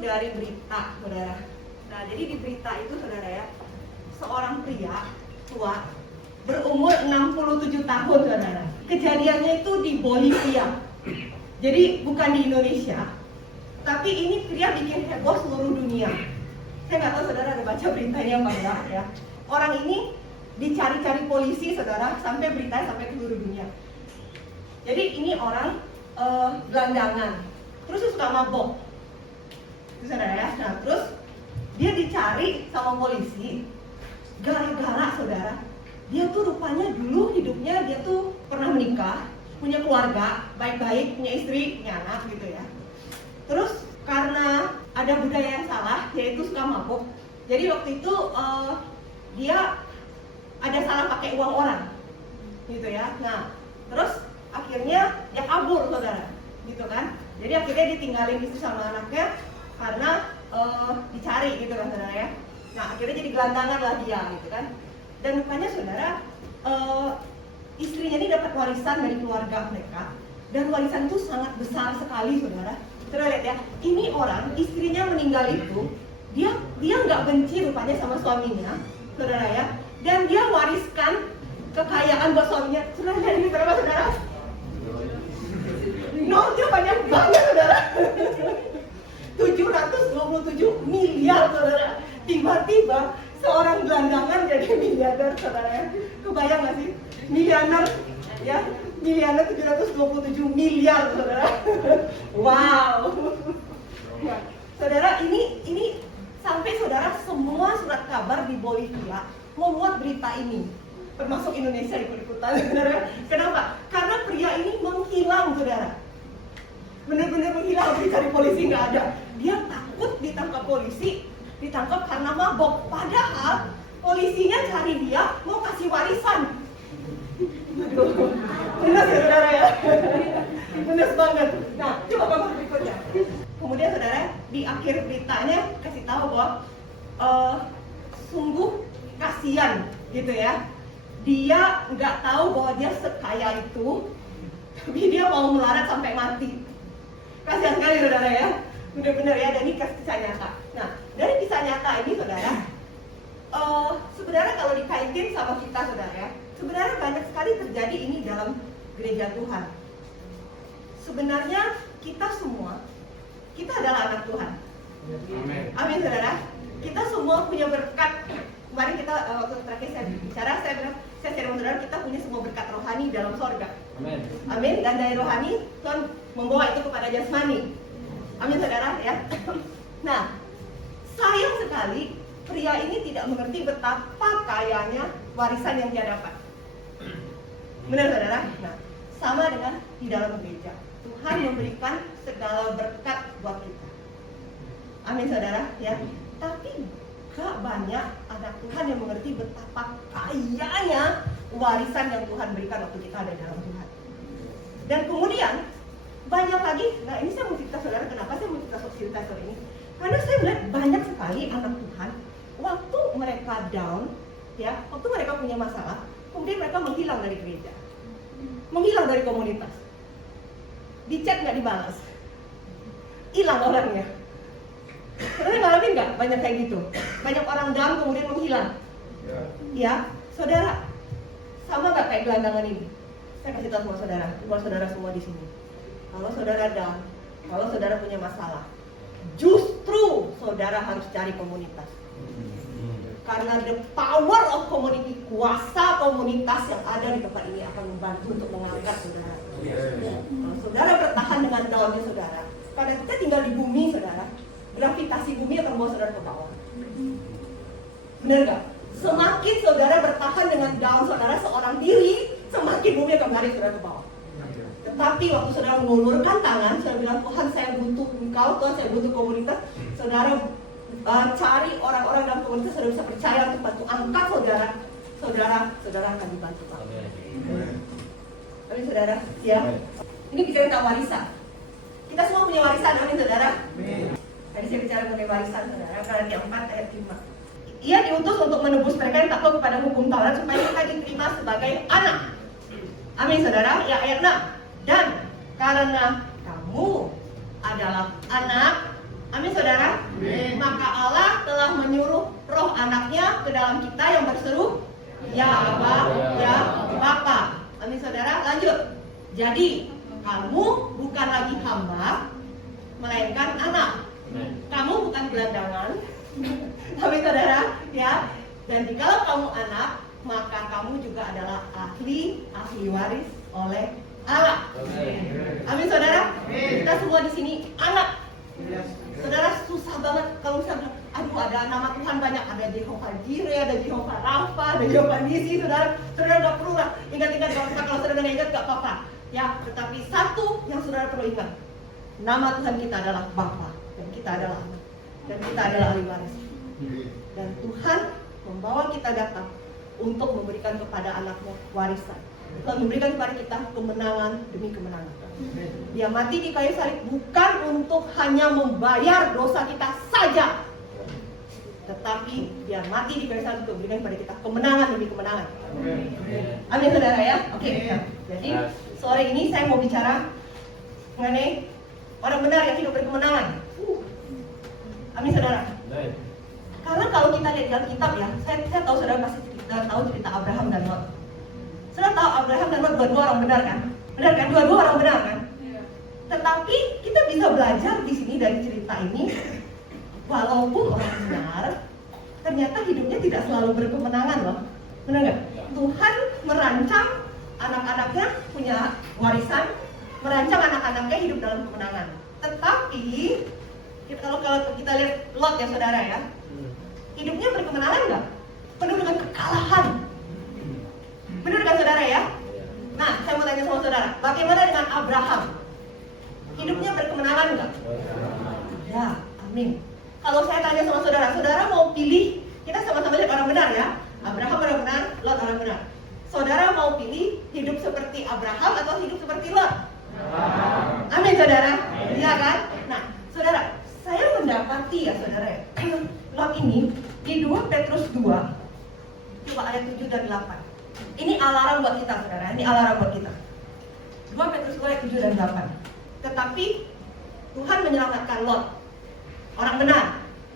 dari berita, saudara. Nah, jadi di berita itu, saudara ya, seorang pria tua berumur 67 tahun, saudara. Kejadiannya itu di Bolivia. Jadi bukan di Indonesia, tapi ini pria bikin heboh seluruh dunia. Saya nggak tahu saudara ada baca beritanya apa enggak ya. Orang ini dicari-cari polisi, saudara, sampai beritanya sampai ke seluruh dunia. Jadi ini orang gelandangan, terus dia suka mabok, saudara ya. Nah, terus dia dicari sama polisi gara-gara, saudara, dia tuh rupanya dulu hidupnya dia tuh pernah menikah, punya keluarga baik-baik, punya istri, punya anak gitu ya. Terus karena ada budaya yang salah, yaitu suka mabuk, jadi waktu itu dia ada salah pakai uang orang gitu ya. Nah, terus akhirnya dia kabur, saudara, gitu kan. Jadi akhirnya ditinggalin istri sama anaknya karena dicari gitu kan, saudara ya. Nah, akhirnya jadi gelandangan lah dia gitu kan. Dan rupanya, saudara, istrinya ini dapat warisan dari keluarga mereka, dan warisan itu sangat besar sekali, saudara. Saudara lihat ya, ini orang, istrinya meninggal itu, dia nggak benci rupanya sama suaminya, saudara ya. Dan dia wariskan kekayaan buat suaminya. Saudara lihat ini berapa, saudara? Nolnya banyak banget, saudara. 727 miliar, saudara. Tiba-tiba seorang gelandangan jadi miliarder, saudara. Kebayang nggak sih? Miliarder, ya, miliarder 727 miliar, saudara. Wow. Nah, saudara, ini sampai saudara semua surat kabar di Bolivia memuat berita ini, termasuk Indonesia ikut-ikutan, saudara. Kenapa? Karena pria ini menghilang, saudara. Benar-benar menghilang, dicari polisi nggak ada. Dia takut ditangkap polisi, ditangkap karena mabok. Padahal polisinya cari dia mau kasih warisan. Benar ya, saudara ya. Benar banget. Nah, coba gambar berikutnya. Kemudian, saudara, di akhir beritanya kasih tahu bahwa sungguh kasihan gitu ya. Dia nggak tahu bahwa dia sekaya itu, tapi dia mau melarat sampai mati. Kasihan sekali, saudara ya. Benar-benar ya, dan ini kisah nyata. Nah, dari kisah nyata ini, saudara, sebenarnya kalau dikaitin sama kita, saudara ya, sebenarnya banyak sekali terjadi ini dalam gereja Tuhan. Sebenarnya kita semua, kita adalah anak Tuhan. Amin. Amin, saudara. Kita semua punya berkat. Kemarin kita waktu terakhir saya bicara, saya share sama saudara, kita punya semua berkat rohani dalam sorga. Amin. Amin. Dan dari rohani Tuhan membawa itu kepada jasmani. Amin, saudara ya. Nah, sayang sekali pria ini tidak mengerti betapa kayanya warisan yang dia dapat. Benar, saudara? Nah, sama dengan di dalam gereja, Tuhan memberikan segala berkat buat kita. Amin, saudara ya. Tapi gak banyak anak Tuhan yang mengerti betapa kayanya warisan yang Tuhan berikan waktu kita ada dalam Tuhan. Dan kemudian banyak lagi. Nah, ini saya mau cerita, saudara, kenapa saya mau cerita soal ini? Karena saya melihat banyak sekali anak Tuhan waktu mereka down, ya, waktu mereka punya masalah, kemudian mereka menghilang dari gereja, menghilang dari komunitas, di chat nggak dibalas, hilang orangnya. Saudara ngalamin nggak banyak kayak gitu? Banyak orang down kemudian menghilang. Ya, saudara, sama nggak kayak gelandangan ini? Saya kasih tahu sama saudara, buat saudara semua di sini. Kalau saudara down, kalau saudara punya masalah, justru saudara harus cari komunitas. Karena the power of community, kuasa komunitas yang ada di tempat ini akan membantu untuk mengangkat saudara. Kalau saudara bertahan dengan downnya saudara, karena kita tinggal di bumi, saudara, gravitasi bumi akan membawa saudara ke bawah. Benar nggak? Semakin saudara bertahan dengan down saudara seorang diri, semakin bumi akan menarik saudara ke bawah. Tetapi waktu saudara mengulurkan tangan, saudara bilang, Tuhan, saya butuh engkau, Tuhan, saya butuh komunitas. Saudara cari orang-orang dalam komunitas, saudara bisa percaya untuk bantu angkat saudara akan dibantu. Amin, saudara. Ya. Ini bicara tentang warisan. Kita semua punya warisan, amin, saudara. Tadi saya bicara mengenai warisan, saudara. Galatia 4 ayat 5. Ia diutus untuk menebus mereka yang takut kepada hukum Taurat supaya kita diterima sebagai anak. Amin, saudara. Ya, ayat 6. Dan karena kamu adalah anak, amin, saudara, anaknya ke dalam kita yang berseru, ya Aba, ya Bapa. Amin saudara, lanjut. Jadi, kamu bukan lagi hamba, melainkan anak. Kamu bukan gelandangan. Amin saudara, ya. Dan jikalau kamu anak, maka kamu juga adalah ahli waris oleh Allah. Amin saudara. Kita semua di sini anak. Saudara, susah banget kalau misalnya, aduh ada nama Tuhan banyak, ada Jehovah Jireh, ada Jehovah Rafa, ada Jehovah Nisi. Saudara nggak perlu lah ingat-ingat, kalau saudara nggak ingat nggak apa-apa. Ya, tetapi satu yang saudara perlu ingat, nama Tuhan kita adalah Bapa, dan kita adalah anak, dan kita adalah ahli waris. Dan Tuhan membawa kita datang untuk memberikan kepada anaknya warisan, dan memberikan kepada kita kemenangan demi kemenangan. Dia mati di kayu salib bukan untuk hanya membayar dosa kita saja, tetapi dia mati di kayu salib untuk memberikan kepada kita kemenangan demi kemenangan. Amin saudara ya. Oke. Jadi sore ini saya mau bicara mengenai orang benar yang hidup berkemenangan. Amin saudara. Karena kalau kita lihat dalam kitab ya, saya tahu saudara pasti tahu cerita Abraham dan Lot. Saudara tahu Abraham dan Lot dua-dua orang benar kan? Benar kan? Dua-dua orang benar kan? Tetapi kita bisa belajar di sini dari cerita ini, walaupun orang benar, ternyata hidupnya tidak selalu berkemenangan loh. Benar nggak? Tuhan merancang anak-anaknya punya warisan, merancang anak-anaknya hidup dalam kemenangan. Tetapi kalau kita lihat Lot ya saudara ya, hidupnya berkemenangan nggak? Penuh dengan kekalahan. Benar kan saudara ya? Nah, saya mau tanya sama saudara, bagaimana dengan Abraham? Hidupnya berkemenangan nggak? Ya, amin. Kalau saya tanya sama saudara, saudara mau pilih, kita sama-sama lihat orang benar ya. Abraham orang benar, Lot orang benar. Saudara mau pilih hidup seperti Abraham atau hidup seperti Lot? Amin saudara. Iya kan? Nah, saudara, saya mendapati ya saudara ya, Lot ini di 2 Petrus 2, coba ayat 7 dan 8. Ini alarm buat kita saudara, ini alarm buat kita. 2 Petrus 2 ayat 7 dan 8. Tetapi Tuhan menyelamatkan Lot, orang benar.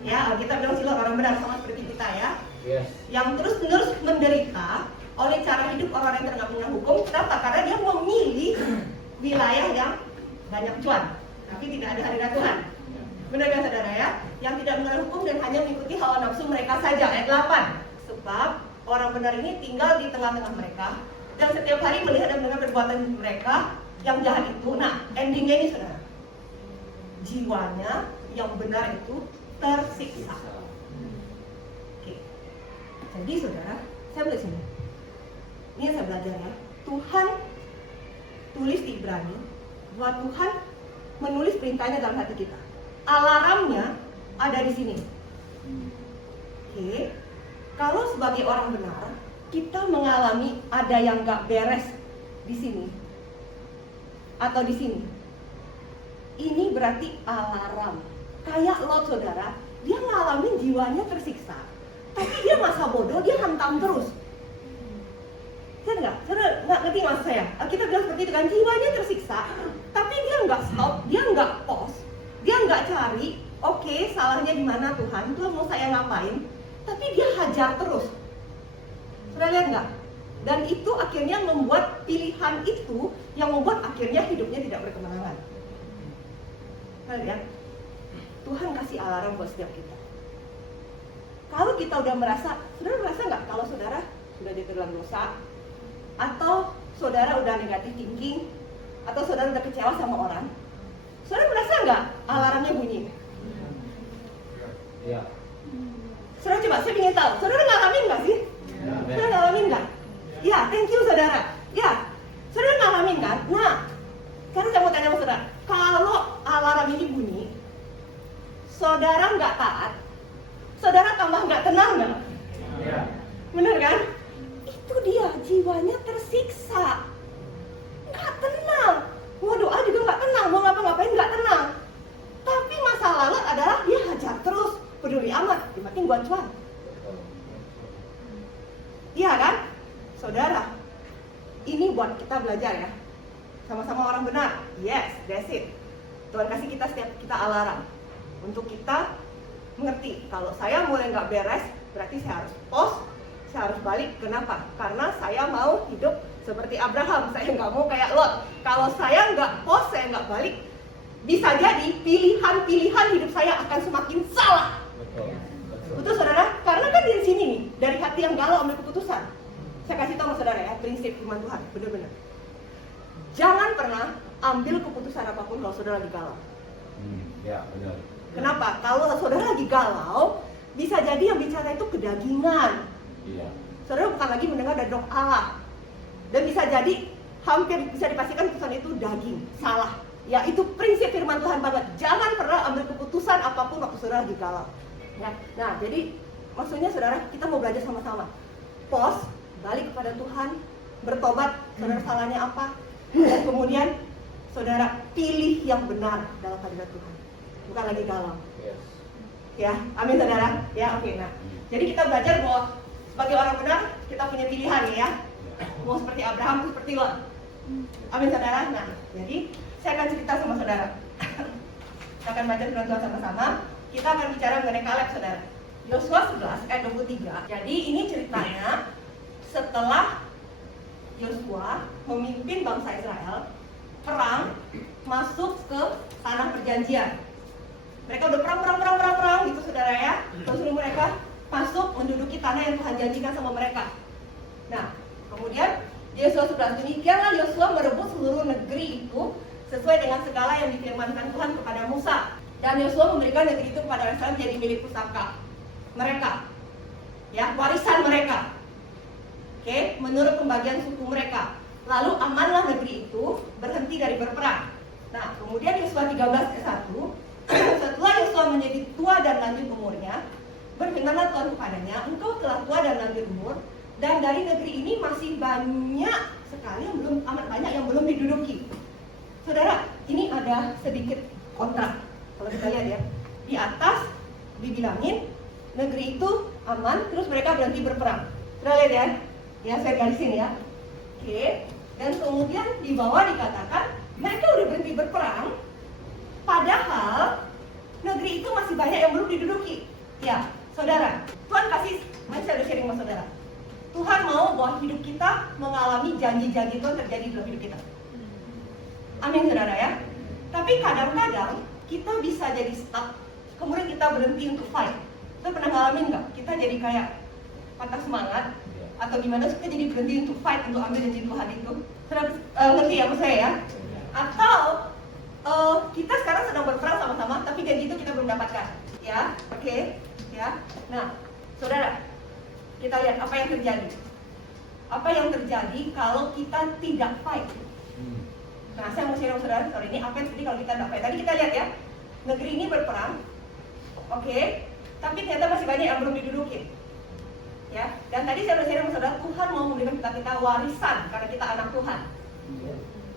Ya, kita bilang si Lot orang benar sama seperti kita ya. Yes. Yang terus-menerus menderita oleh cara hidup orang yang tergabung dengan hukum. Kenapa? Karena dia memilih wilayah yang banyak cuan, tapi tidak ada hadirat Tuhan. Benar kan saudara ya? Yang tidak mengenal hukum dan hanya mengikuti hawa nafsu mereka saja. Ayat 8. Sebab orang benar ini tinggal di tengah-tengah mereka dan setiap hari melihat dan mendengar perbuatan mereka yang jahat itu. Nah, endingnya ini saudara, jiwanya yang benar itu tersiksa. Oke. Jadi saudara, saya belajar sini. Ini yang saya belajar ya. Tuhan tulis di Ibrani bahwa Tuhan menulis perintahnya dalam hati kita. Alarmnya ada di sini. Oke. Kalau sebagai orang benar, kita mengalami ada yang gak beres di sini atau di sini. Ini berarti alarm. Kayak Lot saudara, dia ngalamin jiwanya tersiksa, tapi dia masa bodoh, dia hantam terus. Saudara nggak ngerti maksud saya? Kita bilang seperti itu kan, jiwanya tersiksa, tapi dia nggak stop, dia nggak pause, dia nggak cari, oke, salahnya di mana Tuhan mau saya ngapain? Tapi dia hajar terus. Saudara lihat nggak? Dan itu akhirnya membuat pilihan itu yang membuat akhirnya hidupnya tidak berkemenangan. Saudara lihat? Tuhan kasih alarm buat setiap kita. Kalau kita udah merasa, saudara merasa nggak kalau saudara sudah jatuh dalam dosa, atau saudara udah negatif thinking, atau saudara udah kecewa sama orang, saudara merasa nggak alarmnya bunyi? Iya. Saudara coba, saya ingin tahu, saudara ngalamin nggak sih? Ya, saudara ngalamin nggak? Ya, thank you saudara. Ya, saudara ngalamin kan? Nah, sekarang saya mau tanya sama saudara, kalau alarm ini bunyi, saudara nggak taat, saudara tambah nggak tenang nggak? Ya. Bener kan? Itu dia, jiwanya tersiksa, nggak tenang. Mau doa juga nggak tenang, mau ngapa-ngapain nggak tenang. Tapi masalahnya adalah dia hajar terus, peduli amat, yang penting buat cuan. Iya kan? Saudara, ini buat kita belajar ya. Sama-sama orang benar. Yes, that's it. Tuhan kasih kita setiap kita alarm untuk kita mengerti kalau saya mulai nggak beres, berarti saya harus pause, saya harus balik. Kenapa? Karena saya mau hidup seperti Abraham. Saya nggak mau kayak Lot. Kalau saya nggak pause, saya nggak balik, bisa jadi pilihan-pilihan hidup saya akan semakin salah. Betul saudara? Karena kan di sini nih, dari hati yang galau ambil keputusan. Saya kasih tahu saudara ya, prinsip firman Tuhan, benar-benar. Jangan pernah ambil keputusan apapun kalau saudara lagi galau. Ya, benar. Kenapa? Kalau saudara lagi galau, bisa jadi yang bicara itu kedagingan. Iya. Saudara bukan lagi mendengar dari roh Allah. Dan bisa jadi hampir bisa dipastikan keputusan itu daging, salah. Ya, itu prinsip firman Tuhan banget. Jangan pernah ambil keputusan apapun waktu saudara lagi galau. Ya. Nah, jadi maksudnya saudara, kita mau belajar sama-sama. Pause, balik kepada Tuhan, bertobat, saudara salahnya apa, dan kemudian saudara pilih yang benar dalam hadirat Tuhan, bukan lagi galau. Yes. Ya, amin saudara. Ya, oke. Nah, jadi kita belajar bahwa sebagai orang benar kita punya pilihan ya. Mau seperti Abraham, atau seperti Lot. Amin saudara. Nah, jadi saya akan cerita sama saudara. Kita akan baca firman Tuhan sama-sama. Kita akan bicara mengenai Kaleb saudara. Yosua 11 ayat 23. Jadi ini ceritanya setelah Yosua memimpin bangsa Israel perang masuk ke tanah perjanjian. Mereka udah perang gitu saudara ya. Terus mereka masuk menduduki tanah yang Tuhan janjikan sama mereka. Nah, kemudian Yosua 11, demikianlah Yosua merebut seluruh negeri itu sesuai dengan segala yang difirmankan Tuhan kepada Musa. Dan Yosua memberikan negeri itu kepada Israel menjadi milik pusaka mereka, ya, warisan mereka. Oke, menurut pembagian suku mereka. Lalu amanlah negeri itu, berhenti dari berperang. Nah, kemudian Yosua 13 ayat 1, setelah Yosua menjadi tua dan lanjut umurnya, berfirmanlah Tuhan kepadanya, engkau telah tua dan lanjut umur, dan dari negeri ini masih banyak sekali yang belum, amat banyak yang belum diduduki. Saudara, ini ada sedikit kontrak. Kalau kita lihat ya, di atas dibilangin negeri itu aman, terus mereka berhenti berperang. Saudara lihat ya, ya saya garisin ya. Oke, dan kemudian di bawah dikatakan mereka udah berhenti berperang, padahal negeri itu masih banyak yang belum diduduki. Ya, saudara, Tuhan kasih, saya udah sharing sama saudara. Tuhan mau bahwa hidup kita mengalami janji-janji Tuhan terjadi dalam hidup kita. Amin saudara ya. Tapi kadang-kadang kita bisa jadi stuck, kemudian kita berhenti untuk fight. Kita pernah ngalamin nggak? Kita jadi kayak patah semangat, atau gimana? Kita jadi berhenti untuk fight untuk ambil janji Tuhan itu. Saudara ngerti ya maksud saya ya? Atau kita sekarang sedang berperang sama-sama, tapi janji itu kita belum dapatkan. Ya, oke, ya. Nah, saudara, kita lihat apa yang terjadi. Apa yang terjadi kalau kita tidak fight? Nah, saya mau share sama saudara sore ini apa yang terjadi kalau kita tidak fight. Tadi kita lihat ya, negeri ini berperang, oke, tapi ternyata masih banyak yang belum diduduki. Ya, dan tadi saya share sama saudara, Tuhan mau memberikan kita warisan karena kita anak Tuhan.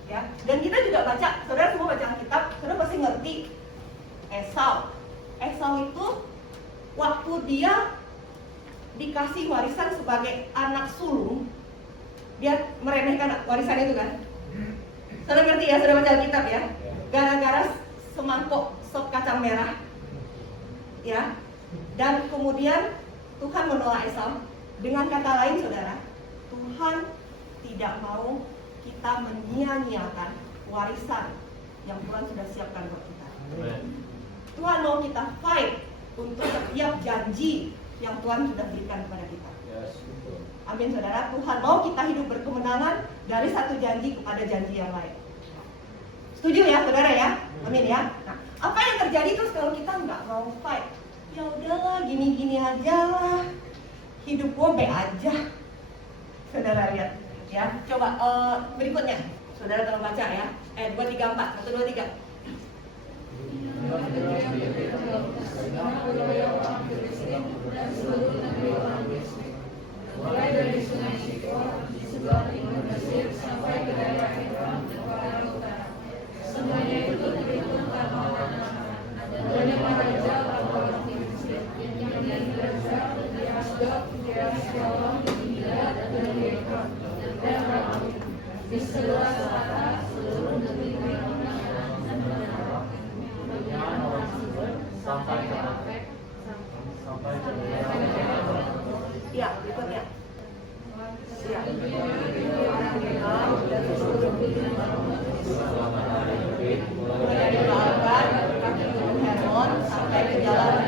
Ya, dan kita juga baca, saudara semua baca Alkitab, saudara pasti ngerti Esau. Esau itu waktu dia dikasih warisan sebagai anak sulung, dia meremehkan warisan itu kan. Saudara ngerti ya, saudara baca Alkitab ya. Gara-gara semangkok sop kacang merah, ya. Dan kemudian Tuhan menolak Esau. Dengan kata lain saudara, Tuhan tidak mau kita menyia-nyiakan warisan yang Tuhan sudah siapkan buat kita. Tuhan mau kita fight untuk setiap janji yang Tuhan sudah berikan kepada kita. Amin saudara. Tuhan mau kita hidup berkemenangan dari satu janji kepada janji yang lain. Setuju ya saudara ya? Amin ya. Nah, apa yang terjadi terus kalau kita nggak mau fight? Ya udahlah, gini-gini aja lah. Hidup gue be aja. Saudara lihat ya. Coba berikutnya. Saudara tolong baca ya. 2, 3, 4. 1, 2, 3. Mulai dari sungai Shikor di sebelah timur Mesir sampai ke daerah Ekron dan ke arah utara. Semuanya itu terhitung tanpa warna. Banyak raja orang di Mesir yang di Gaza, di Asdod, di Askelon, di Gilad, dan di Ekron, dan Ramat. Di sebelah selatan seluruh negeri Lebanon dan Arab, bagian orang Sidon sampai ke Afek, mulai dari Baalgad, kaki gunung Hermon, sampai ke jalan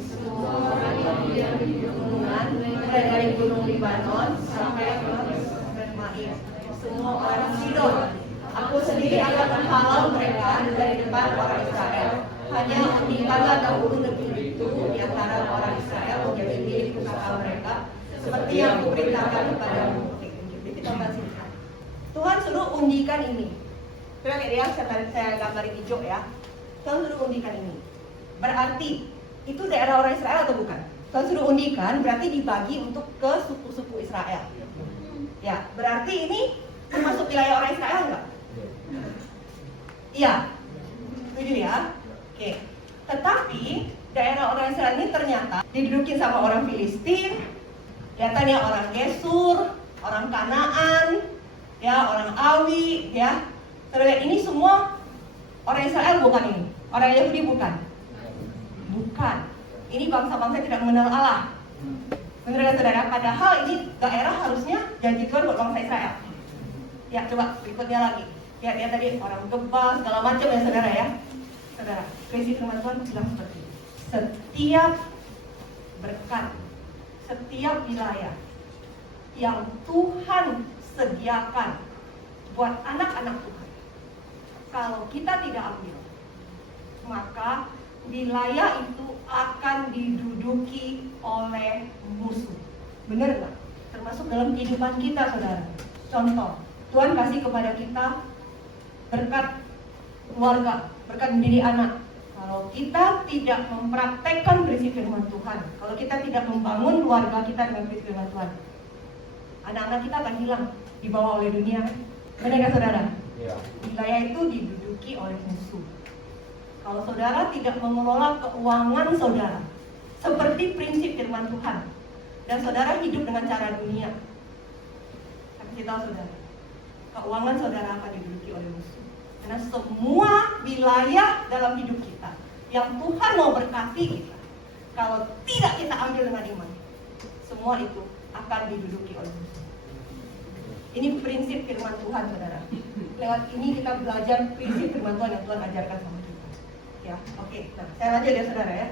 semua orang yang di pegunungan, mulai dari gunung Libanon sampai ke Bermain. Semua orang Sidon, aku sendiri akan menghalau mereka dari depan orang Israel. Hanya undikanlah dahulu negeri itu di antara orang Israel menjadi milik pusaka mereka, seperti yang kuperintahkan kepadamu. Jadi kita baca. Tuhan suruh undikan ini. Coba lihat ya, saya gambarin hijau ya. Tuhan suruh undikan ini. Berarti itu daerah orang Israel atau bukan? Tuhan suruh undikan berarti dibagi untuk ke suku-suku Israel. Ya, berarti ini termasuk wilayah orang Israel enggak? Iya. Setuju ya? Oke. Tetapi daerah orang Israel ini ternyata didudukin sama orang Filistin, kelihatannya orang Gesur, orang Kanaan, ya, orang Awi, ya. Terlihat ini semua orang Israel bukan ini. Orang Yahudi bukan. Bukan. Ini bangsa-bangsa yang tidak mengenal Allah. Benar ya saudara? Padahal ini daerah harusnya janji Tuhan buat bangsa Israel. Ya, coba berikutnya lagi. Ya, dia tadi orang Gebal segala macam ya saudara ya. Saudara, prinsip firman Tuhan bilang seperti ini. Setiap berkat, setiap wilayah yang Tuhan sediakan buat anak-anak Tuhan, kalau kita tidak ambil, maka wilayah itu akan diduduki oleh musuh. Benar nggak? Termasuk dalam kehidupan kita, saudara. Contoh, Tuhan kasih kepada kita berkat keluarga, berkat mendidik anak. Kalau kita tidak mempraktekkan prinsip firman Tuhan, kalau kita tidak membangun keluarga kita dengan prinsip firman Tuhan, anak-anak kita akan hilang, dibawa oleh dunia. Benar nggak saudara? Ya. Wilayah itu diduduki oleh musuh. Kalau saudara tidak mengelola keuangan saudara seperti prinsip firman Tuhan, dan saudara hidup dengan cara dunia, saya kasih tahu saudara, keuangan saudara akan diduduki oleh musuh. Karena semua wilayah dalam hidup kita yang Tuhan mau berkati kita, kalau tidak kita ambil dengan iman, semua itu akan diduduki oleh musuh. Ini prinsip firman Tuhan saudara. Lewat ini kita belajar prinsip firman Tuhan yang Tuhan ajarkan sama kita. Ya, oke. Nah, saya lanjut ya saudara ya.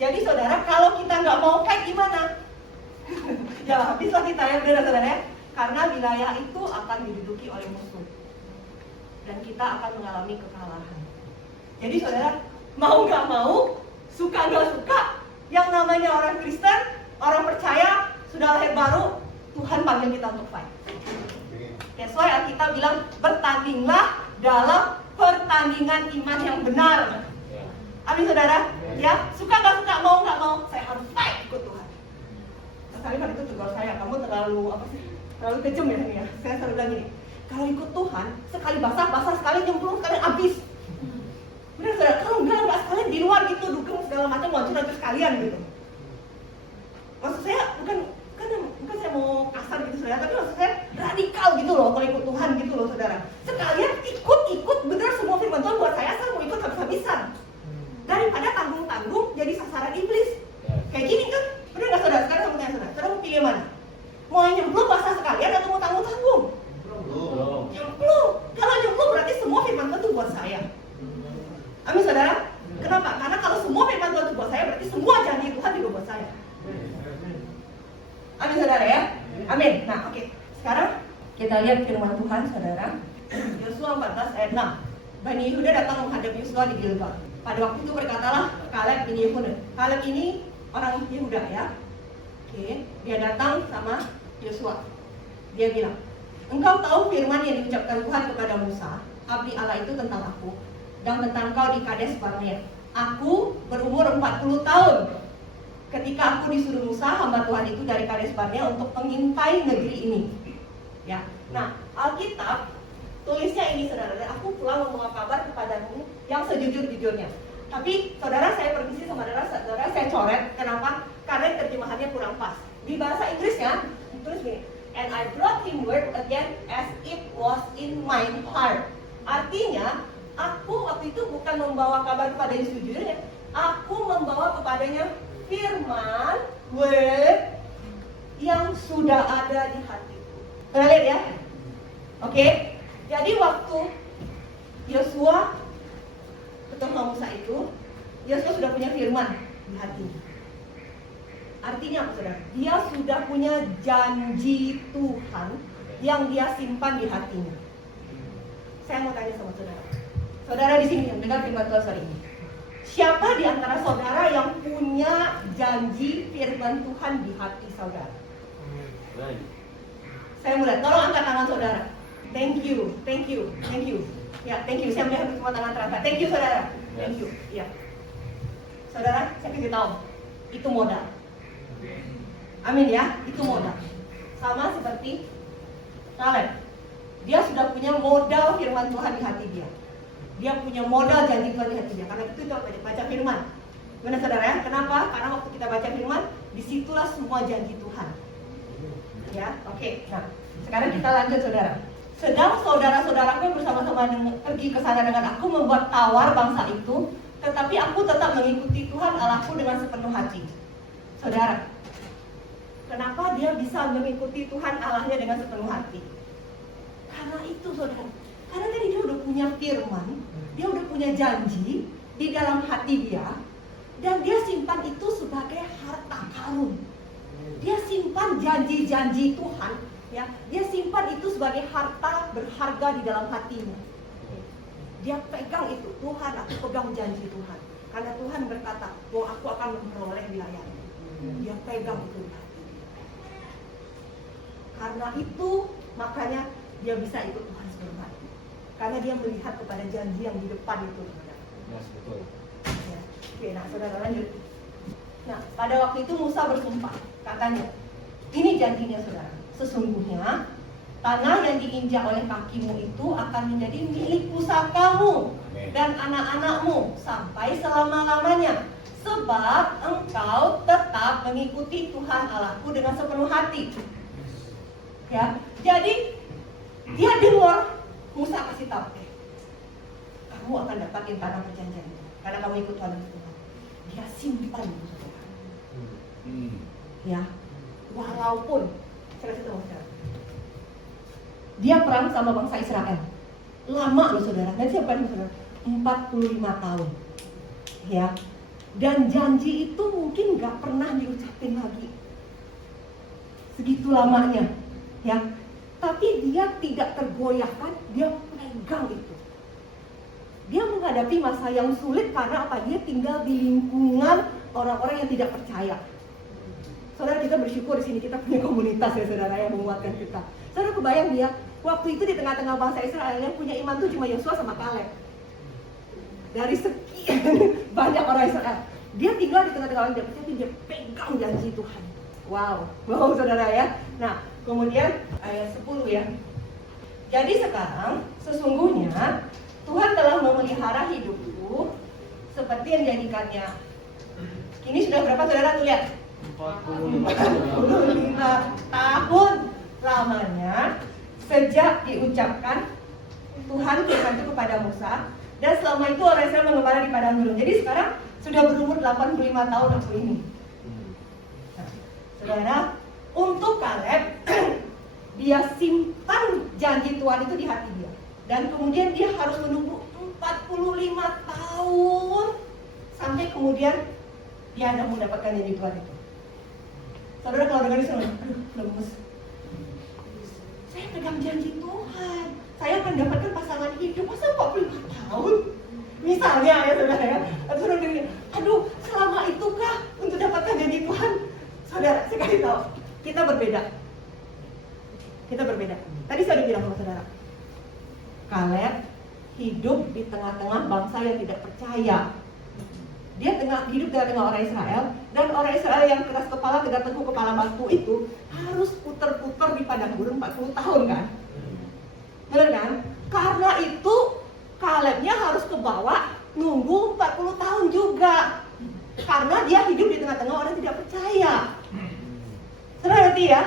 Jadi saudara, kalau kita nggak mau fight gimana? Ya habislah kita ya, benar saudara ya. Karena wilayah itu akan diduduki oleh musuh, dan kita akan mengalami kekalahan. Jadi saudara, mau nggak mau, suka nggak suka, yang namanya orang Kristen, orang percaya, sudah lahir baru, Tuhan panggil kita untuk fight. That's why Alkitab bilang, bertandinglah dalam pertandingan iman yang benar. Amin saudara? Ya, suka nggak suka, mau nggak mau, saya harus fight ikut Tuhan. Sekali kan itu tegur saya, kamu terlalu apa sih? Terlalu kejam ya ini ya. Saya selalu bilang gini, kalau ikut Tuhan, sekali basah, sekali nyemplung, sekali habis. Benar saudara? Kalau enggak sekalian di luar gitu, dukung segala macam, wancur sekalian gitu. Maksud saya bukan saya mau kasar gitu saudara, tapi maksud saya radikal gitu loh kalau ikut Tuhan gitu loh saudara. Sekalian ikut bener semua firman Tuhan buat saya mau ikut habis-habisan. Daripada tanggung-tanggung jadi sasaran iblis. Kayak gini kan, bener gak saudara? Sekarang sama tanya saudara mau pilih mana? Mau nyemplung basah sekalian atau mau tanggung-tanggung? Nyemplung. Kalau nyemplung berarti semua firman Tuhan itu buat saya. Amin saudara? Kenapa? Karena kalau semua firman Tuhan itu buat saya, berarti semua janji Tuhan juga buat saya. Amin saudara ya? Amin. Nah oke. Sekarang kita lihat firman Tuhan saudara. Yosua 14 ayat 6. Bani Yehuda datang menghadap Yosua di Gilgal. Pada waktu itu berkatalah Kaleb bin Yehuda. Kaleb ini orang Yehuda ya. Oke. Dia datang sama Yosua. Dia bilang, engkau tahu firman yang diucapkan Tuhan kepada Musa, abdi Allah itu tentang aku, dan tentang kau di Kades Barnea. Aku berumur 40 tahun ketika aku disuruh Musa, hamba Tuhan itu dari Kades Barnea untuk mengintai negeri ini. Ya. Nah, Alkitab tulisnya ini saudara, dan aku pulang membawa kabar kepadamu yang sejujur-jujurnya. Tapi saudara, saya permisi sama saudara, saya coret. Kenapa? Karena terjemahannya kurang pas. Di bahasa Inggrisnya tulis gini, and I brought him word again as it was in my heart. Artinya, aku waktu itu bukan membawa kabar kepada yang sejujurnya, aku membawa kepadanya firman word yang sudah ada di hatiku. Kita lihat ya. Oke? Jadi waktu Yosua ketemu Musa itu, Yosua sudah punya firman di hatinya. Artinya apa saudara? Dia sudah punya janji Tuhan yang dia simpan di hatinya. Saya mau tanya sama saudara. Saudara di sini yang dengar firman Tuhan hari ini. Siapa di antara saudara yang punya janji firman Tuhan di hati saudara? Saya mulai, tolong angkat tangan saudara. Thank you. Ya, thank you. Saya melihat semua tangan terangkat. Thank you saudara. Thank you. Ya. Saudara, saya kasih tahu, itu modal. Amin ya, itu modal. Sama seperti Kaleb. Dia sudah punya modal firman Tuhan di hati dia. Dia punya modal janji Tuhan di hatinya. Karena itu baca firman. Benar saudara ya? Kenapa? Karena waktu kita baca firman, disitulah semua janji Tuhan. Ya, oke. Nah, sekarang kita lanjut saudara. Sedang saudara-saudaraku bersama-sama pergi ke sana dengan aku membuat tawar bangsa itu, tetapi aku tetap mengikuti Tuhan Allahku dengan sepenuh hati. Saudara, kenapa dia bisa mengikuti Tuhan Allahnya dengan sepenuh hati? Karena itu saudara. Karena tadi dia udah punya firman, dia udah punya janji di dalam hati dia, dan dia simpan itu sebagai harta karun. Dia simpan janji-janji Tuhan, ya. Dia simpan itu sebagai harta berharga di dalam hatinya. Dia pegang itu, Tuhan, aku pegang janji Tuhan. Karena Tuhan berkata bahwa aku akan memperoleh wilayah. Dia pegang itu di hati. Karena itu, makanya dia bisa ikut Tuhan sepenuh hati. Karena dia melihat kepada janji yang di depan itu. Yes, betul. Ya. Oke, nah saudara lanjut. Nah, pada waktu itu Musa bersumpah, katanya, ini janjinya saudara. Sesungguhnya tanah yang diinjak oleh kakimu itu akan menjadi milik pusakamu dan anak-anakmu sampai selama-lamanya, sebab engkau tetap mengikuti Tuhan Allahku dengan sepenuh hati. Ya, jadi dia dengar Musa kasih tahu, kamu akan dapatin tanah perjanjian itu karena kamu ikut Tuhan. Dia simpan itu saudara. Ya, walaupun saya kasih tahu saudara, dia perang sama bangsa Israel lama loh saudara. Nanti siapa nih saudara? 45 tahun. Ya, dan janji itu mungkin nggak pernah diucapin lagi. Segitu lamanya, ya. Tapi dia tidak tergoyahkan, dia pegang itu. Dia menghadapi masa yang sulit karena apa? Dia tinggal di lingkungan orang-orang yang tidak percaya. Saudara, kita bersyukur di sini kita punya komunitas ya saudara yang menguatkan kita. Saudara kebayang dia, waktu itu di tengah-tengah bangsa Israel yang punya iman itu cuma Yosua sama Kaleb. Dari sekian banyak orang Israel, dia tinggal di tengah-tengah orang yang percaya, dia pegang janji Tuhan. Wow, saudara ya. Nah, kemudian ayat 10 ya. Jadi sekarang sesungguhnya Tuhan telah memelihara hidupku seperti yang dijadikannya. Ini sudah berapa saudara tuh lihat? 45 tahun lamanya sejak diucapkan Tuhan firman itu kepada Musa, dan selama itu orang Israel mengembara di padang gurun. Jadi sekarang sudah berumur 85 tahun aku ini. Nah, saudara, untuk Kaleb dia simpan janji Tuhan itu di hati dia. Dan kemudian dia harus menunggu 45 tahun sampai kemudian dia hendak mendapatkan janji Tuhan itu. Saudara kalau dengar ini, aduh lemes. Saya pegang janji Tuhan, saya akan dapatkan pasangan hidup, masa 45 tahun? Misalnya ya saudara ya, saudara dengar, aduh selama itukah untuk dapatkan janji Tuhan? Saudara, saya kasih tahu, kita berbeda. Kita berbeda. Tadi saya udah bilang sama saudara, Kaleb hidup di tengah-tengah bangsa yang tidak percaya. Dia hidup di tengah orang Israel, dan orang Israel yang keras kepala, tegak teguh kepala batu itu harus puter-puter di padang gurun 40 tahun kan? Benar kan? Karena itu Kalebnya harus ke bawah nunggu 40 tahun juga. Karena dia hidup di tengah-tengah orang tidak percaya. Saudara ngerti ya?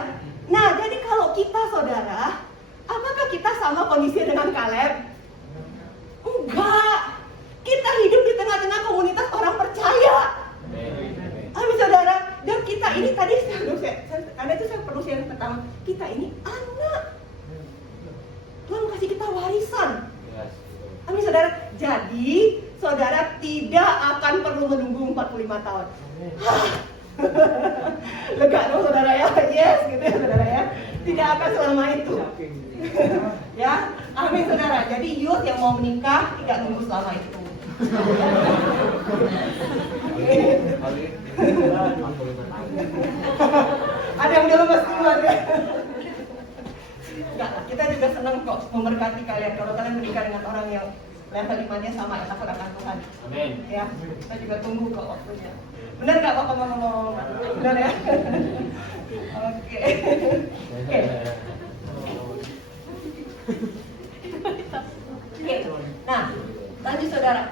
Nah, jadi kalau kita saudara, apakah kita sama kondisi dengan Kaleb? Enggak. Kita hidup di tengah-tengah komunitas orang percaya. Amin saudara. Dan kita ini tadi karena itu saya perlu share pertama, kita ini anak. 45 tahun. Lega dong saudara ya, yes gitu ya saudara ya. Tidak akan selama itu. Ya, amin saudara. Jadi youth yang mau menikah tidak tunggu selama itu. Ada yang udah lepas duluan ya. Enggak, kita juga senang kok memberkati kalian kalau kalian menikah dengan orang yang level imannya sama ya, takut akan Tuhan. Amin. Ya, kita juga tunggu kok waktunya. Benar nggak Bapak ngomong? Benar ya? Oke. Oke. Oke. Nah, lanjut saudara.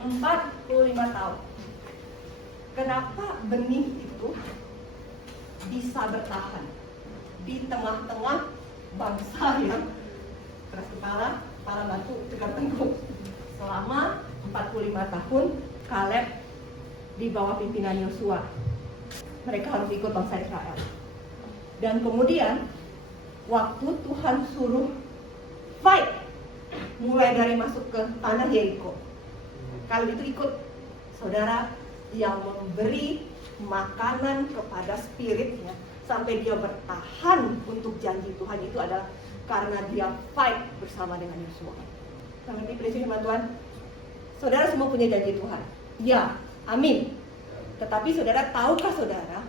45 tahun. Kenapa benih itu bisa bertahan di tengah-tengah bangsa yang keras kepala batu, tegak tengkuk? Selama 45 tahun Kaleb di bawah pimpinan Yosua, mereka harus ikut bangsa Israel. Dan kemudian waktu Tuhan suruh fight, mulai dari masuk ke tanah Yeriko, Kaleb itu ikut. Saudara, yang memberi makanan kepada spiritnya sampai dia bertahan untuk janji Tuhan itu adalah karena dia fight bersama dengan Yosua. Mengerti prinsip firman Tuhan? Saudara semua punya janji Tuhan. Ya, amin. Tetapi saudara, tahukah saudara,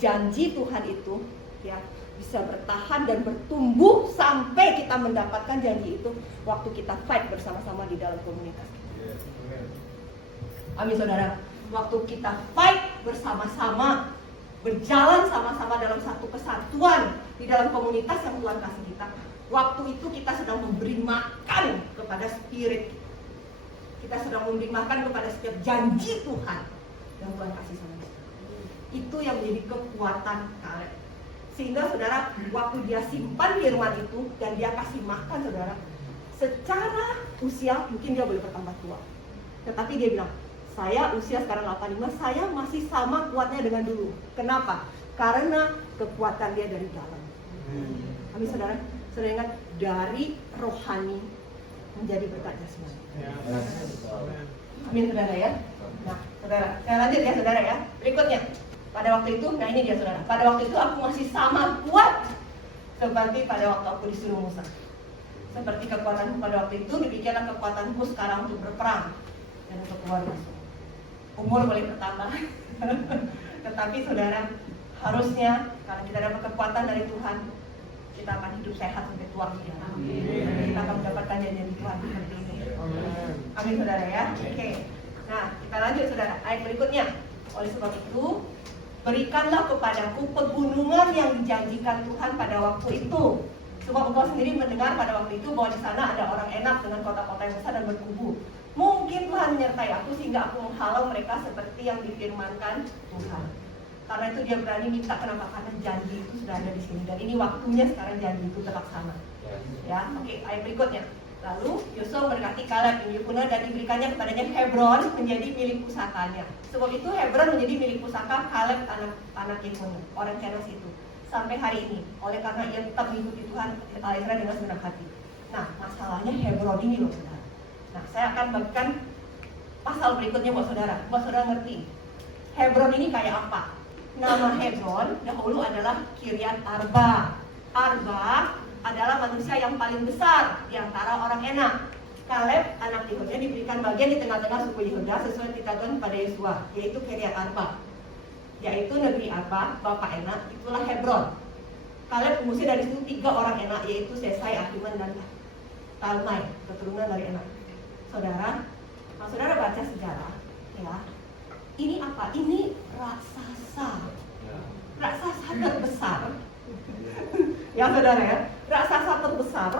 janji Tuhan itu ya bisa bertahan dan bertumbuh sampai kita mendapatkan janji itu waktu kita fight bersama-sama di dalam komunitas kita. Amin saudara. Waktu kita fight bersama-sama, berjalan sama-sama dalam satu kesatuan di dalam komunitas yang Tuhan kasih kita, waktu itu kita sedang memberi makan kepada spirit kita. Kita sedang memberi makan kepada setiap janji Tuhan yang Tuhan kasih sama kita. Itu yang menjadi kekuatan Kaleb. Sehingga saudara, waktu dia simpan firman itu dan dia kasih makan saudara, secara usia mungkin dia boleh bertambah tua, tetapi dia bilang, saya usia sekarang 85, saya masih sama kuatnya dengan dulu. Kenapa? Karena kekuatan dia dari dalam. Amin saudara. Saudara ingat, dari rohani menjadi berkat jasmani. Amin saudara ya. Nah saudara, saya lanjut ya saudara ya. Berikutnya, pada waktu itu, nah ini dia saudara, pada waktu itu aku masih sama kuat seperti pada waktu aku disuruh Musa. Seperti kekuatanku pada waktu itu, demikianlah kekuatanku sekarang untuk berperang dan untuk keluar masuk. Umur boleh bertambah, tetapi saudara, harusnya karena kita dapat kekuatan dari Tuhan, kita akan hidup sehat sampai tua usia. Kita akan mendapatkan janji Tuhan seperti ini. Amin saudara ya. Oke. Nah kita lanjut saudara, ayat berikutnya. Oleh sebab itu, berikanlah kepadaku pegunungan yang dijanjikan Tuhan pada waktu itu. Sebab engkau sendiri mendengar pada waktu itu bahwa di sana ada orang enak dengan kota-kota yang besar dan berkubu. Mungkin Tuhan menyertai aku sehingga aku menghalau mereka seperti yang difirmankan Tuhan. Karena itu dia berani minta, kenapa? Karena janji itu sudah ada di sini dan ini waktunya sekarang janji itu terlaksana. Ya, oke, ayat berikutnya. Lalu Yosua memberkati Kaleb bin Yefune dan diberikannya kepadanya Hebron menjadi milik pusakanya. Sebab itu Hebron menjadi milik pusaka Kaleb anak Yefune, orang Kenas itu, sampai hari ini. Oleh karena ia tetap mengikuti Tuhan Israel dengan segenap hati. Nah, masalahnya Hebron ini loh saudara. Nah, saya akan bagikan pasal berikutnya buat saudara. Buat saudara ngerti Hebron ini kayak apa. Nama Hebron dahulu adalah Kiryat Arba. Arba adalah manusia yang paling besar di antara orang Enak. Kaleb anak Yehuda diberikan bagian di tengah-tengah suku Yehuda sesuai titatan pada Yosua, yaitu Kiryat Arba, yaitu negeri Arba, bapak Enak, itulah Hebron. Kaleb mengusir dari situ 3 orang Enak, yaitu Sesai, Ahiman, dan Talmai, keturunan dari Enak. Saudara, kalau saudara baca sejarah, ya, ini apa? Ini raksasa terbesar. Ya saudara ya, raksasa terbesar.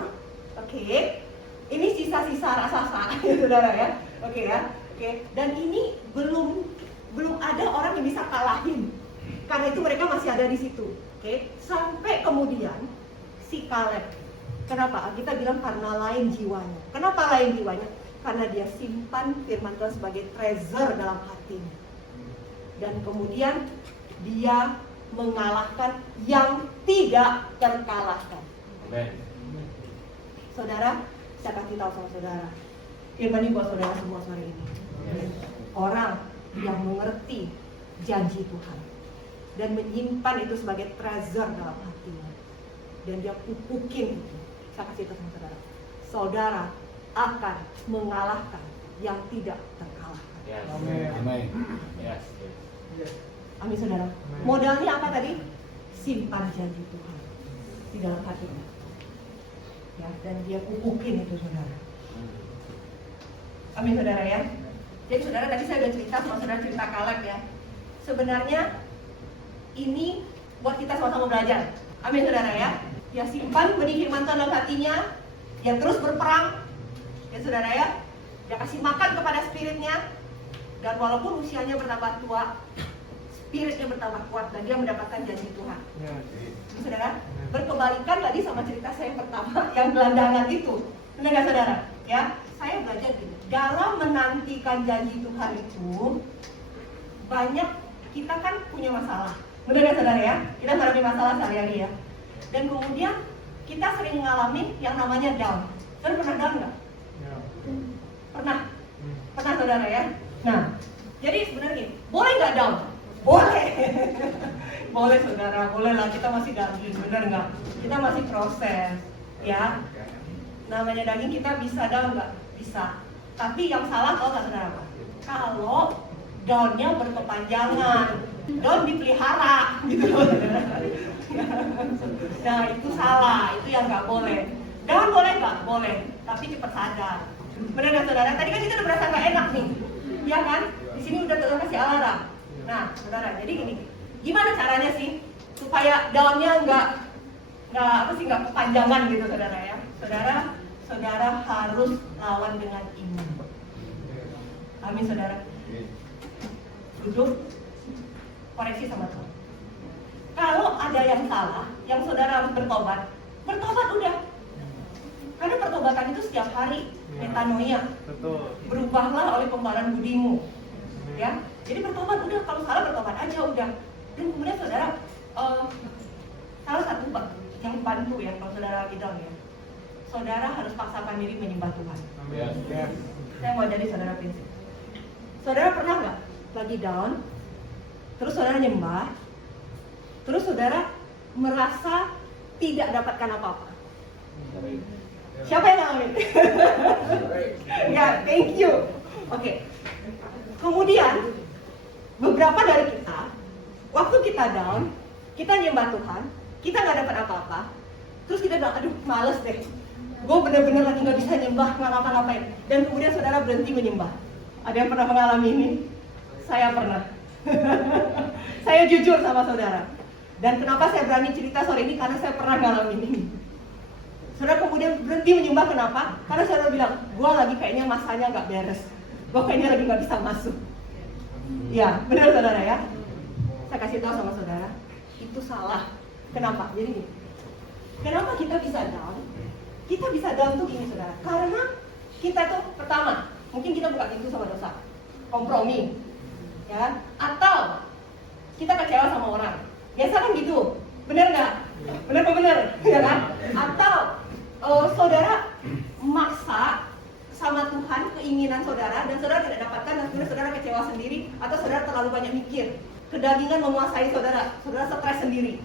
Oke, ini sisa-sisa raksasa, ya saudara ya. Oke ya, oke. Dan ini belum ada orang yang bisa kalahin. Karena itu mereka masih ada di situ. Oke, sampai kemudian si Kaleb. Kenapa? Kita bilang karena lain jiwanya. Kenapa lain jiwanya? Karena dia simpan firman Tuhan sebagai treasure dalam hatinya. Dan kemudian dia mengalahkan yang tidak terkalahkan. Amen. Saudara, saya kasih tahu sama saudara. Firman ini buat saudara semua sore ini. Orang yang mengerti janji Tuhan dan menyimpan itu sebagai treasure dalam hatinya, dan dia pupukin itu. Saya kasih tahu sama saudara, saudara akan mengalahkan yang tidak terkalahkan. Yes. Amin. Yes. Amin saudara. Modalnya apa tadi? Simpan janji Tuhan di dalam hatinya, ya, dan dia pupukin itu saudara. Amin saudara ya. Jadi saudara, tadi saya udah cerita sama saudara, cerita Kaleb ya. Sebenarnya ini buat kita sama-sama belajar. Amin saudara ya. Ya, simpan benih firman Tuhan dalam hatinya, ya terus berperang ya saudara ya. Dia kasih makan kepada spiritnya, dan walaupun usianya bertambah tua, spiritnya bertambah kuat dan dia mendapatkan janji Tuhan. Saudara, berkebalikan tadi sama cerita saya yang pertama yang gelandangan itu. Benar nggak saudara? Ya, saya belajar gini. Dalam menantikan janji Tuhan itu, banyak kita kan punya masalah. Benar nggak saudara ya? Kita mengalami masalah sehari-hari ya. Dan kemudian kita sering mengalami yang namanya down. Saudara pernah down nggak? Pernah? Pernah saudara ya? Nah, jadi sebenarnya boleh nggak down? Boleh. Boleh saudara, boleh lah, kita masih daging, benar nggak? Kita masih proses, ya. Namanya daging, kita bisa down nggak? Bisa. Tapi yang salah kalau nggak saudara apa? Kalau downnya berkepanjangan, down dipelihara, gitu loh. Nah itu salah, itu yang nggak boleh. Down boleh nggak? Boleh, tapi cepat sadar. Benar nggak saudara? Tadi kan kita udah berasa nggak enak nih, ya kan? Di sini udah kasih alarm. Nah saudara, jadi gini. Gimana caranya sih supaya downnya nggak kepanjangan gitu saudara ya? Saudara harus lawan dengan iman. Amin saudara. Duduk, koreksi sama Tuhan. Kalau ada yang salah, yang saudara harus bertobat udah. Karena pertobatan itu setiap hari, metanoia. Betul. Berubahlah oleh pembaharuan budimu. Ya, jadi bertobat udah. Kalau salah bertobat aja udah. Dan kemudian saudara, salah satu yang bantu ya kalau saudara lagi down ya, saudara harus paksakan diri menyembah Tuhan. Amin. Saya mau jadi saudara prinsip. Saudara pernah nggak lagi down, terus saudara nyembah, terus saudara merasa tidak dapatkan apa-apa? Siapa yang ngalamin? Ya, thank you. Oke. Kemudian beberapa dari kita, waktu kita down, kita nyembah Tuhan, kita nggak dapat apa-apa, terus kita bilang, aduh males deh, gue bener-bener lagi nggak bisa nyembah, nggak ngapa-ngapain. Dan kemudian saudara berhenti menyembah. Ada yang pernah mengalami ini? Saya pernah. Saya jujur sama saudara. Dan kenapa saya berani cerita sore ini? Karena saya pernah ngalamin ini. Saudara kemudian berhenti menyembah, kenapa? Karena saudara bilang, gue lagi kayaknya masanya nggak beres, gue kayaknya lagi nggak bisa masuk. Ya, benar saudara ya. Saya kasih tahu sama saudara, itu salah. Kenapa? Jadi gini, kenapa kita bisa down? Kita bisa down tuh gini saudara, karena kita tuh pertama, mungkin kita buka pintu sama dosa, kompromi, ya kan? Atau kita kecewa sama orang, biasa kan gitu, bener nggak? Bener apa bener? Ya kan? Atau saudara maksa sama Tuhan keinginan saudara dan saudara tidak dapatkan dan kemudian saudara kecewa sendiri, atau saudara terlalu banyak mikir, kedagingan menguasai saudara, saudara stres sendiri,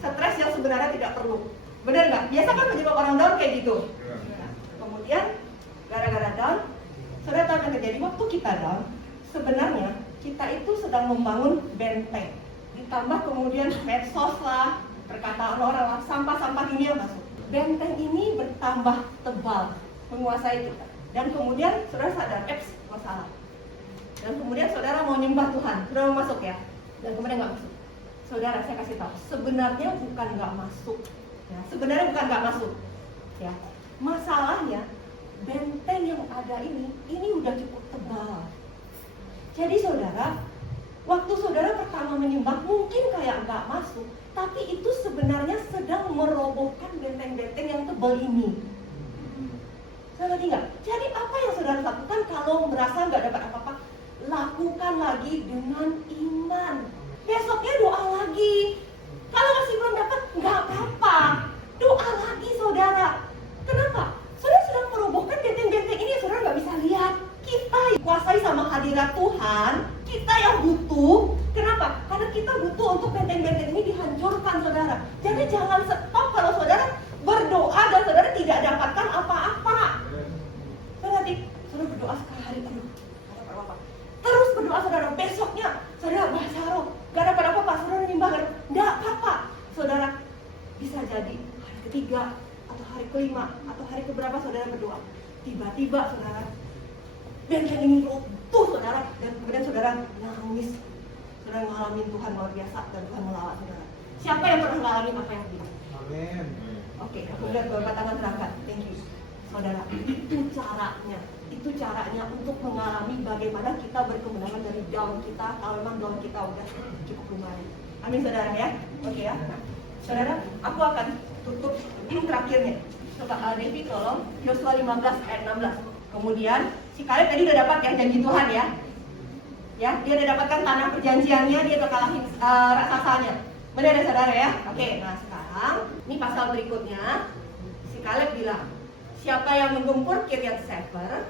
stres yang sebenarnya tidak perlu, benar nggak? Biasa kan menyebabkan orang down kayak gitu. Kemudian gara-gara down, saudara tahu yang terjadi waktu kita down, sebenarnya kita itu sedang membangun benteng, ditambah kemudian medsos lah, perkataan orang lah, sampah-sampah dunia masuk. Benteng ini bertambah tebal, menguasai kita. Dan kemudian saudara sadar, masalah. Dan kemudian saudara mau nyembah Tuhan, saudara mau masuk ya, dan kemudian nggak masuk. Saudara, saya kasih tahu, sebenarnya bukan nggak masuk, ya. Sebenarnya bukan nggak masuk, ya. Masalahnya benteng yang ada ini udah cukup tebal. Jadi saudara, waktu saudara pertama menyembah mungkin kayak nggak masuk, tapi itu sebenarnya sedang merobohkan benteng-benteng yang tebal ini. Saudara nggak? Jadi apa yang saudara lakukan kalau merasa nggak dapat apa-apa? Lakukan lagi dengan iman. Besoknya doa lagi. Kalau masih belum dapat, nggak apa-apa. Doa lagi saudara. Kenapa? Saudara sedang merobohkan benteng-benteng ini, saudara nggak bisa lihat. Kita kuasai sama hadirat Tuhan, kita yang butuh. Kenapa? Karena kita butuh untuk benteng-benteng ini dihancurkan, saudara. Jadi jangan stop kalau saudara berdoa dan saudara tidak dapatkan apa-apa. Saudara berdoa sekali, aduh, gak dapat apa-apa. Terus berdoa saudara, besoknya saudara bahasa roh, gak dapat apa-apa, saudara nimbangan, gak apa-apa. Saudara bisa jadi hari ketiga, atau hari kelima, atau hari keberapa saudara berdoa, tiba-tiba saudara benteng ini runtuh, saudara, dan kemudian saudara nangis. Saudara mengalami Tuhan luar biasa dan Tuhan melawat saudara. Siapa yang pernah mengalami apa yang begini? Amin. Oke, aku lihat beberapa tangan terangkat. Thank you. Saudara, itu caranya untuk mengalami bagaimana kita berkemenangan dari down kita, kalau memang down kita udah cukup lumayan. Amin saudara ya. Oke ya. Nah, saudara, aku akan tutup terakhirnya. Coba Devi tolong Yosua 15 ayat 16. Kemudian si Kaleb tadi udah dapat yang janji Tuhan ya. Ya, dia udah dapatkan tanah perjanjiannya, dia udah kalahin raksasanya. Benar ya saudara ya? Oke, nah sekarang ini pasal berikutnya. Si Kaleb bilang, siapa yang menggempur Kiryat Sefer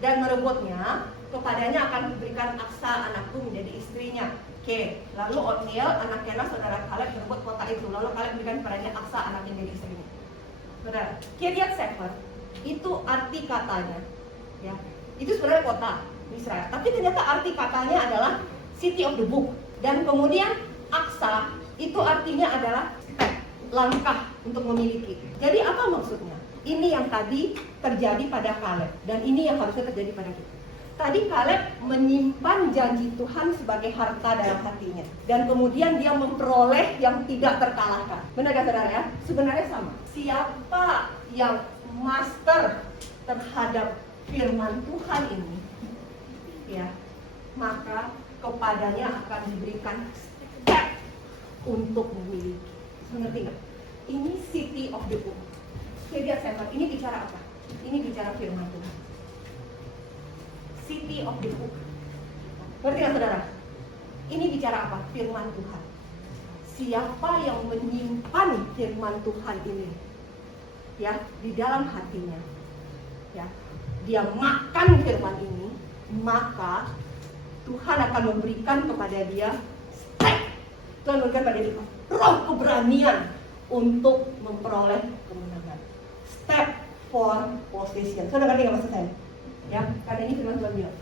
dan merebutnya, kepadanya akan diberikan Aksa anakku menjadi istrinya. Oke, lalu Otniel anak Kenaz saudara Kaleb merebut kota itu. Lalu Kaleb berikan kepadanya Aksa anaknya menjadi istrinya. Saudara, Kiryat Sefer itu arti katanya, ya, itu sebenarnya kota Israel. Tapi ternyata arti katanya adalah City of the Book. Dan kemudian Aksa itu artinya adalah step, langkah untuk memiliki. Jadi apa maksudnya? Ini yang tadi terjadi pada Kaleb dan ini yang harusnya terjadi pada kita. Tadi Kaleb menyimpan janji Tuhan sebagai harta dalam hatinya dan kemudian dia memperoleh yang tidak terkalahkan. Benar gak saudara ya? Sebenarnya sama. Siapa yang master terhadap firman Tuhan ini, ya, maka kepadanya akan diberikan step untuk memiliki. Mengerti nggak? Ini City of the Book. Kiryat Sefer, ini bicara apa? Ini bicara firman Tuhan. City of the Book. Ngerti nggak saudara? Ini bicara apa? Firman Tuhan. Siapa yang menyimpan firman Tuhan ini, ya, di dalam hatinya, ya, dia makan firman ini, maka Tuhan akan memberikan kepada dia step. Tuhan memberikan kepada dia roh keberanian untuk memperoleh kemenangan. Step for possession. Saudara ngerti nggak maksud saya? Ya, karena ini firman Tuhan bilang,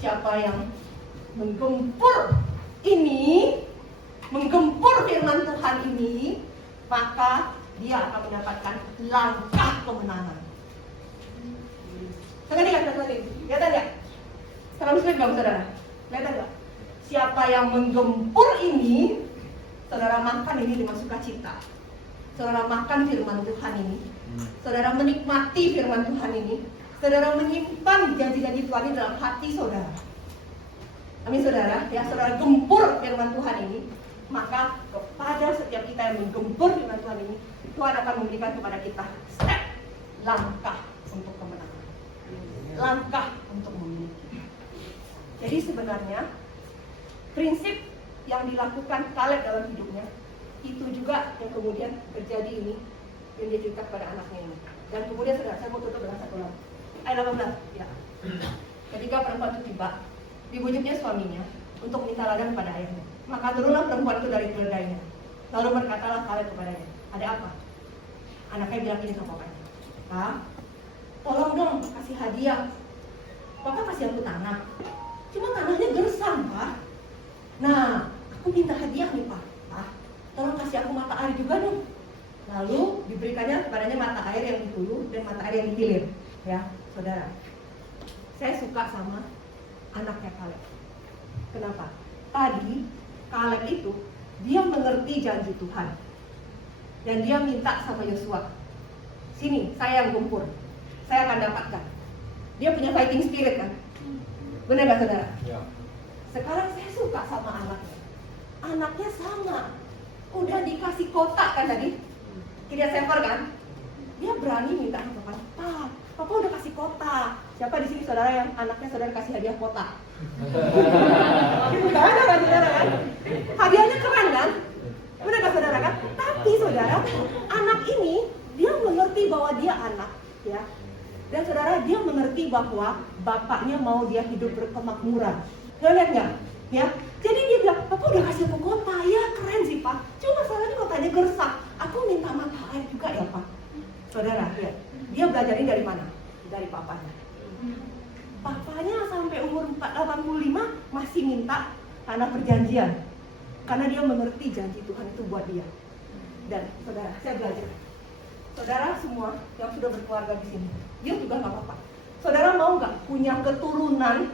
siapa yang menggempur ini, menggempur firman Tuhan ini, maka dia akan mendapatkan langkah kemenangan. Saudara nggak saudara? Lihat aja. Terlalu sulit nggak saudara? Lihat aja. Siapa yang menggempur ini, saudara makan ini dengan sukacita. Saudara makan firman Tuhan ini. Saudara menikmati firman Tuhan ini. Saudara menyimpan janji-janji Tuhan ini dalam hati saudara. Amin saudara. Ya, saudara gempur firman Tuhan ini, maka kepada setiap kita yang menggempur firman Tuhan ini, Tuhan akan memberikan kepada kita step, langkah untuk kemenangan, langkah untuk memiliki. Jadi sebenarnya prinsip yang dilakukan Kaleb dalam hidupnya itu juga yang kemudian terjadi ini, yang dia cerita kepada anaknya ini. Dan kemudian saudara, saya mau tutup dengan satu lagi. Ayat 18, ya. Ketika perempuan itu tiba, dibujuknya suaminya untuk minta ladang pada ayahnya. Maka turunlah perempuan itu dari keledainya. Lalu berkatalah Kaleb kepadanya, ada apa? Anaknya bilang gini sama bapaknya, Pak, tolong dong kasih hadiah. Papa kasih aku tanah, cuma tanahnya gersang, Pak. Nah, aku minta hadiah nih, Pak. Pak, tolong kasih aku mata air juga dong. Lalu diberikannya kepadanya mata air yang di hulu dan mata air yang di hilir. Ya, saudara, saya suka sama anaknya Kaleb. Kenapa? Tadi Kaleb itu dia mengerti janji Tuhan dan dia minta sama Yosua, sini saya yang gempur, saya akan dapatkan. Dia punya fighting spirit kan? Benar gak saudara? Ya. Sekarang saya suka sama anaknya. Anaknya sama, udah dikasih kotak kan tadi, Kiryat Sefer kan? Dia berani minta sama Papa, Papa udah kasih kotak. Siapa di sini saudara yang anaknya saudara kasih hadiah kotak? Gak ada kan saudara kan? Hadiahnya keren kan? Benar gak saudara kan? Tapi saudara, anak ini dia mengerti bahwa dia anak, ya. Dan saudara, dia mengerti mengerti bahwa bapaknya mau dia hidup berkemakmuran. Lihat nggak? Ya, jadi dia bilang, Papa udah kasih aku kota, ya keren sih Pak. Cuma masalahnya kotanya gersang. Aku minta mata air juga ya Pak. Saudara, lihat, dia belajarin dari mana? Dari papanya. Papanya sampai umur 85 masih minta tanah perjanjian. Karena dia mengerti janji Tuhan itu buat dia. Dan saudara, saya belajar. Saudara semua yang sudah berkeluarga di sini, dia juga nggak apa-apa. Saudara mau nggak punya keturunan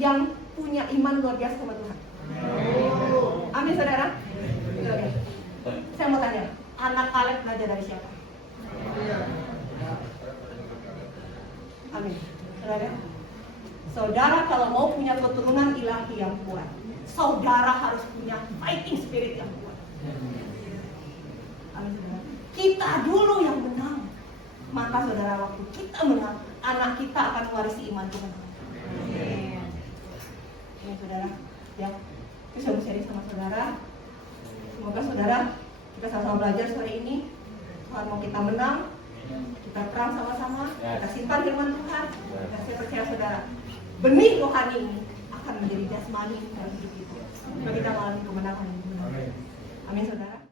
yang punya iman luar biasa sama Tuhan? Amin saudara. Oke. Saya mau tanya, anak Kaleb belajar dari siapa? Amin. Saudara, saudara kalau mau punya keturunan ilahi yang kuat, saudara harus punya fighting spirit yang kuat. Amin saudara. Kita dulu yang menang. Maka saudara, waktu kita menang, anak kita akan mewarisi iman Tuhan. Amin. Ya saudara, ya, itu saya mau sharing sama saudara. Semoga saudara kita sama-sama belajar sore ini. Tuhan mau kita menang, kita perang sama-sama, kita simpan firman Tuhan. Dan saya percaya saudara, benih rohani ini akan menjadi jasmani dalam hidup kita. Supaya kita mengalami kemenangan. Amin saudara.